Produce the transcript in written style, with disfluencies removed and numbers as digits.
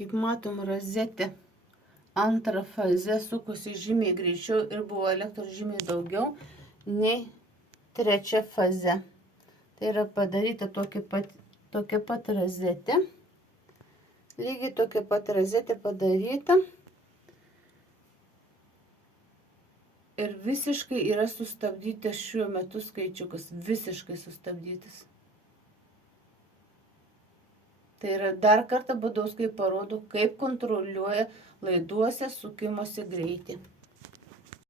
Kaip matom, rozetė antrą fazę sukusi žymiai greičiau ir buvo elektros žymiai daugiau nei trečia faze. Tai yra padaryta tokia pat rozetė. Lygiai tokia pat rozetė padaryta. Ir visiškai yra sustabdytas šiuo metu skaičiukas. Visiškai sustabdytas. Tai yra dar kartą Badauskai parodo, kaip kontroliuoja laiduose sukimosi greitį.